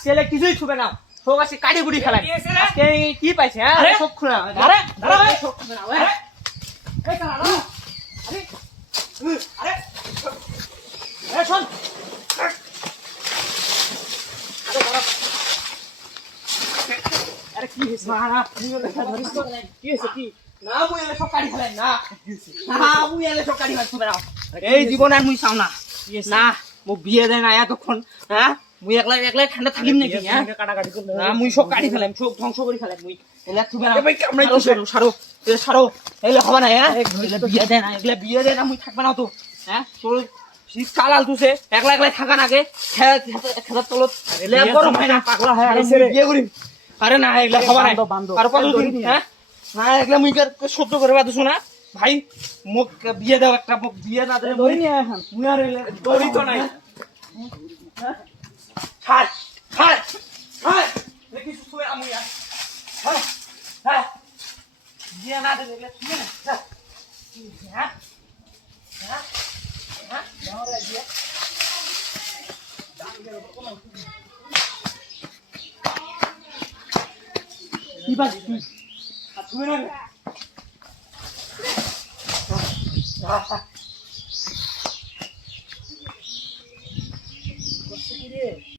আসলে কিছুই ছুবে না সব আসে কাটি কুটি খেলায় আজকে কি পাইছে হ্যাঁ সব খুনা আরে দাঁড়া সব খুনা আরে এই কারা আরে আরে আরে শোন আরে কি হইছে না মুই লেখা ধরিস তো কি হইছে কি না মুই এলে সব কাটি খেলাই না মুই এলে সব কাটি খেলাই না এই জীবন আর মুই চাও না না মো বিয়ে দেয় না এতক্ষণ হ্যাঁ মুই একলা একলা ঠান্ডা থাকিম নাকি হ্যাঁ কাটাকাটি করলে না মুই সব কাটি ফেলাম সব ধ্বংস করে ফেলাম মুই এলা তুমি না ভাই কামড়াই তো সারো সারো এলে হবে না হ্যাঁ এগুলা বিয়ে দেয় না এগুলা বিয়ে দেয় না মুই থাকবে না তো হ্যাঁ তোর শীতকাল আলতুছে একলা একলা থাকা নাগে খেতার তলত এলে গরম হয় না পাগলা হয় আরে বিয়ে করিম আরে না এগুলা হবে না আর কত হ্যাঁ না এগুলা মুই সহ্য করে পারছো না ভাই মোক বিয়ে দাও একটা মোক বিয়ে না দেয় ধরি নিয়ে এখন মুই আর এলে দড়ি তো নাই ছাড় ছাড় ছাড় দেখি সুসুয়ে আমি আর হ্যাঁ হ্যাঁ বিয়ে না দেবে এগুলা শুনে না হ্যাঁ হ্যাঁ হ্যাঁ যাও রে বিয়ে কি বাজ তুই আর তুমি না